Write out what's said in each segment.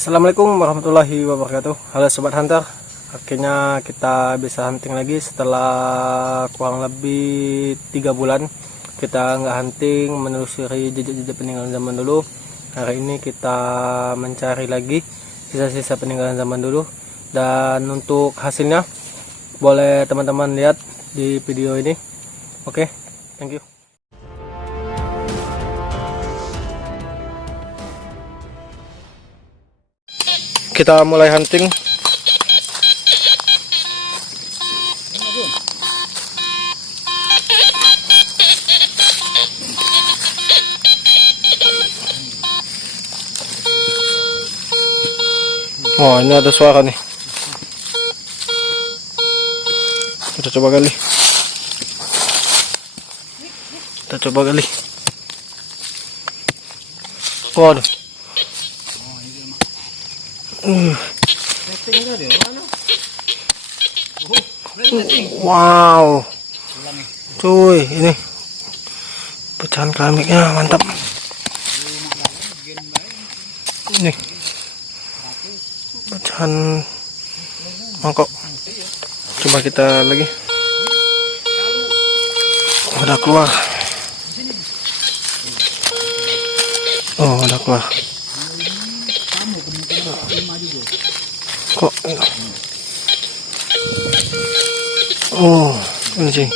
Assalamualaikum warahmatullahi wabarakatuh. Halo Sobat Hunter, akhirnya kita bisa hunting lagi setelah kurang lebih 3 bulan kita nggak hunting, menelusuri jejak-jejak peninggalan zaman dulu. Hari ini kita mencari lagi sisa-sisa peninggalan zaman dulu, dan untuk hasilnya boleh teman-teman lihat di video ini. Oke, thank you. Kita mulai hunting. Oh, ini ada suara nih. Kita coba gali. Waduh. Wow, cuy, ini pecahan keramiknya mantap. Ini pecahan mangkok. Coba kita lagi. Udah keluar. Oh, udah keluar. Kok? Oh, ini sih.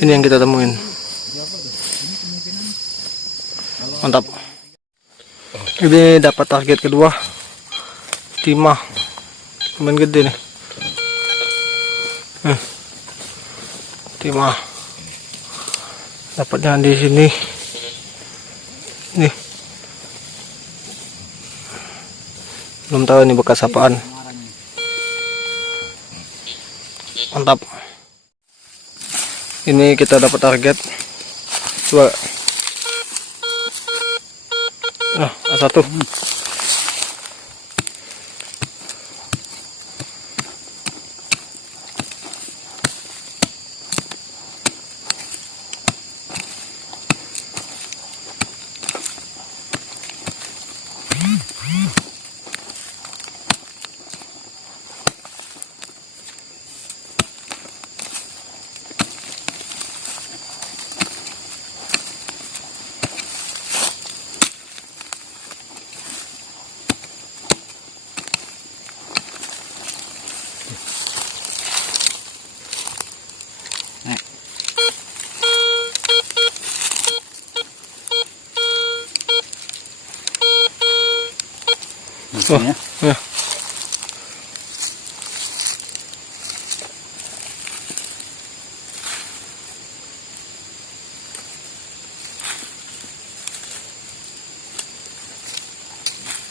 Ini yang kita temuin. Mantap. Ini dapat target kedua. Timah. Lumayan gede nih. Timah. Dapatnya di sini. Nih. Belum tahu ini bekas apaan. Mantap. Ini kita dapat target. Coba. Nah, satu. Oh, ya.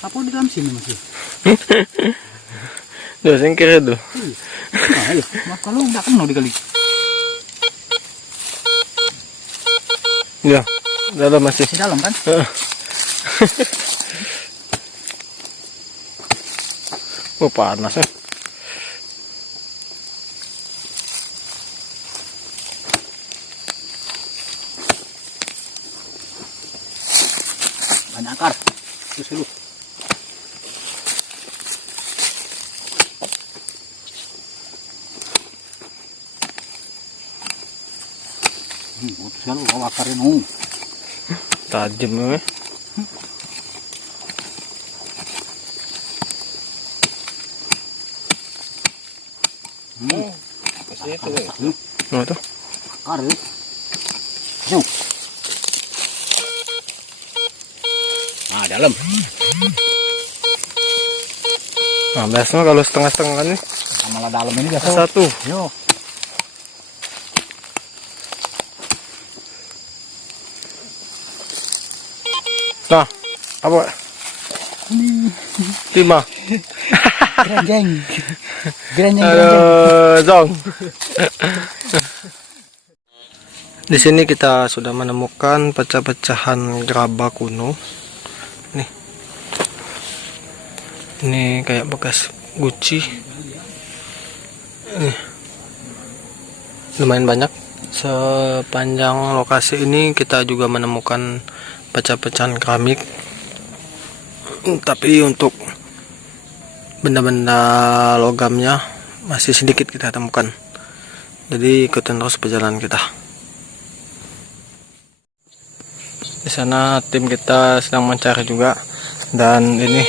Apa di dalam sini masih? Duh, singkir itu. Ayo, kalau nggak penuh dikali. Ya, dalam masih. Di dalam kan? Oh, panas ya. Banyak akar. Terus dulu. Terus dulu akarnya mau. Tajam ya. Itu. Oh, tuh. Akar ya. Yuk. Nah, dalam. Nah, biasanya kalau setengah-setengah nih Malah dalam ini biasa. satu. Yo. Nah, apa? Timah. Geranjeng. Zong. Di sini kita sudah menemukan pecah-pecahan gerabah kuno. Nih. Ini kayak bekas guci. Lumayan banyak. Sepanjang lokasi ini kita juga menemukan pecah-pecahan keramik, tapi untuk benda-benda logamnya masih sedikit kita temukan. Jadi ikutin terus perjalanan kita. Di sana tim kita sedang mencari juga, dan ini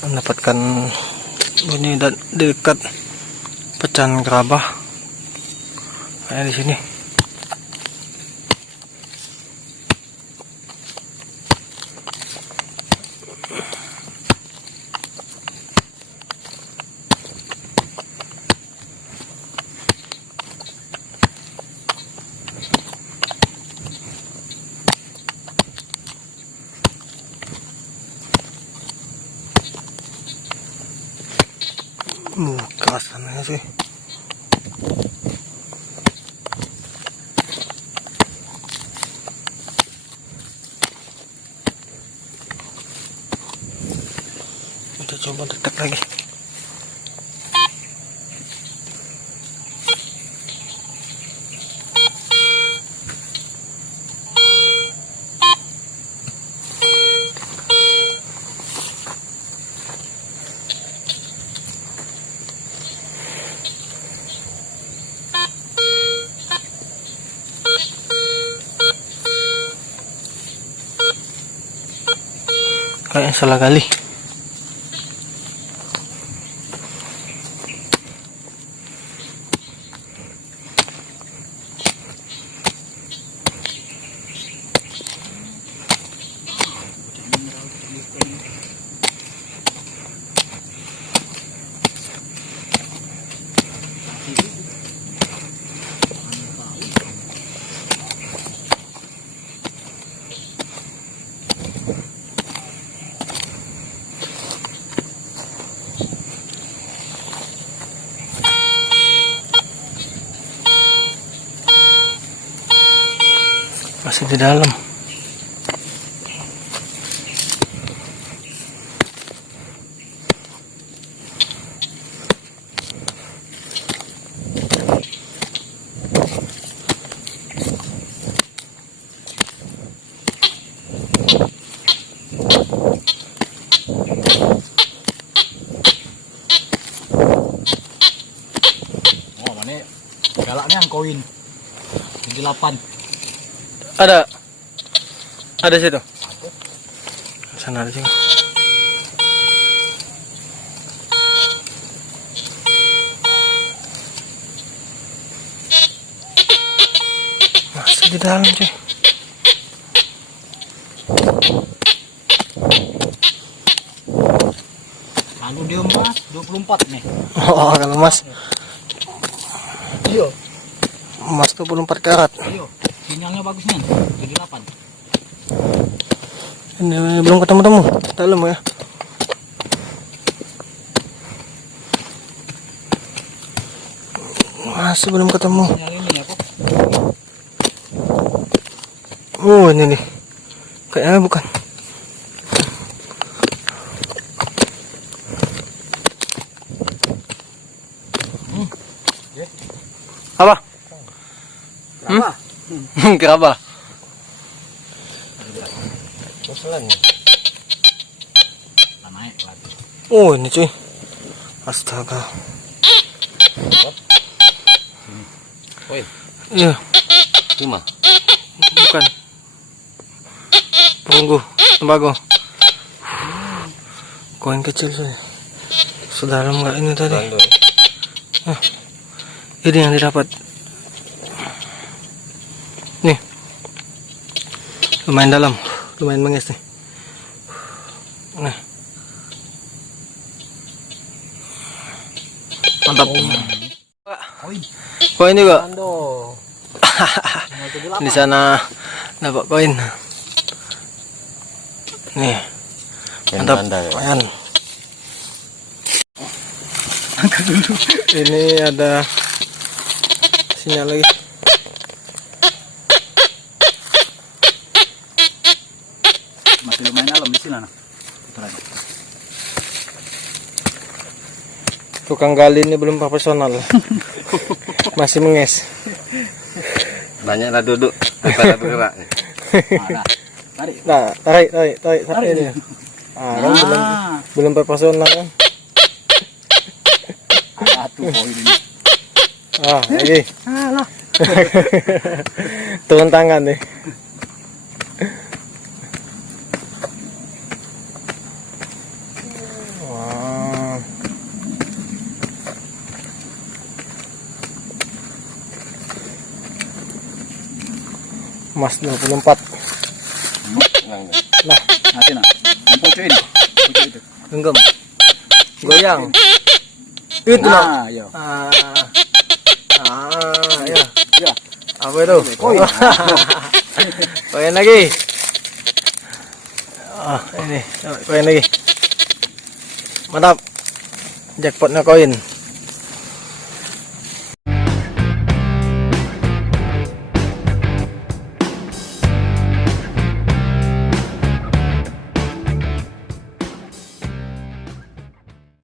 mendapatkan bunyi dan di dekat pecahan gerabah kayak di sini. Keras tanahnya sih. Kita coba detek lagi. Kayaknya salah kali. Masih di dalam. Oh, mana galaknya yang koin. 8. Ada situ. Sana ada juga. Masih di dalam cuy. Lalu dia mas 24 nih. Oh, kalau mas Iya. emas 24 karat. Iya. Sinyalnya bagus nih. 78. Ini belum ketemu-temu dalam ya. Masih belum ketemu. Sinyal ini ya kok. Oh, ini nih. Kayaknya bukan. Apa? Berapa? Kenapa? Naik lagi. Oh, ini cuy. Astaga. Koin. Iya, 5. bukan. Perunggu, tembago. Koin kecil cuy. Sedalam nggak ini tadi? Ini yang didapat. Nih. Lumayan dalam, lumayan menges nih. Nah. Mantap. Koin. Koin juga. Ando. Di sana dapat koin. Nih. Mantap. Lumayan. Ini ada sinyal lagi. Masih lumayan dalam di sini nah. Putar aja. Tukang gali ini belum profesional. Masih menges. Banyaklah duduk daripada bergerak. Tarik. Nah, tarik ini. Ah, kan belum profesional kan. Satu poin ini. Ah, lagi. Alah. Turun tangan nih. Wah. Mas 24. Nah, Nanti nak. Yang pucuk ini. Pucuk itu. genggam. Goyang. Itu nak. Nah, yo. Ya. Ya. Apa itu? Koin. Koin lagi. Ini koin lagi. Mantap. Jackpotnya koin.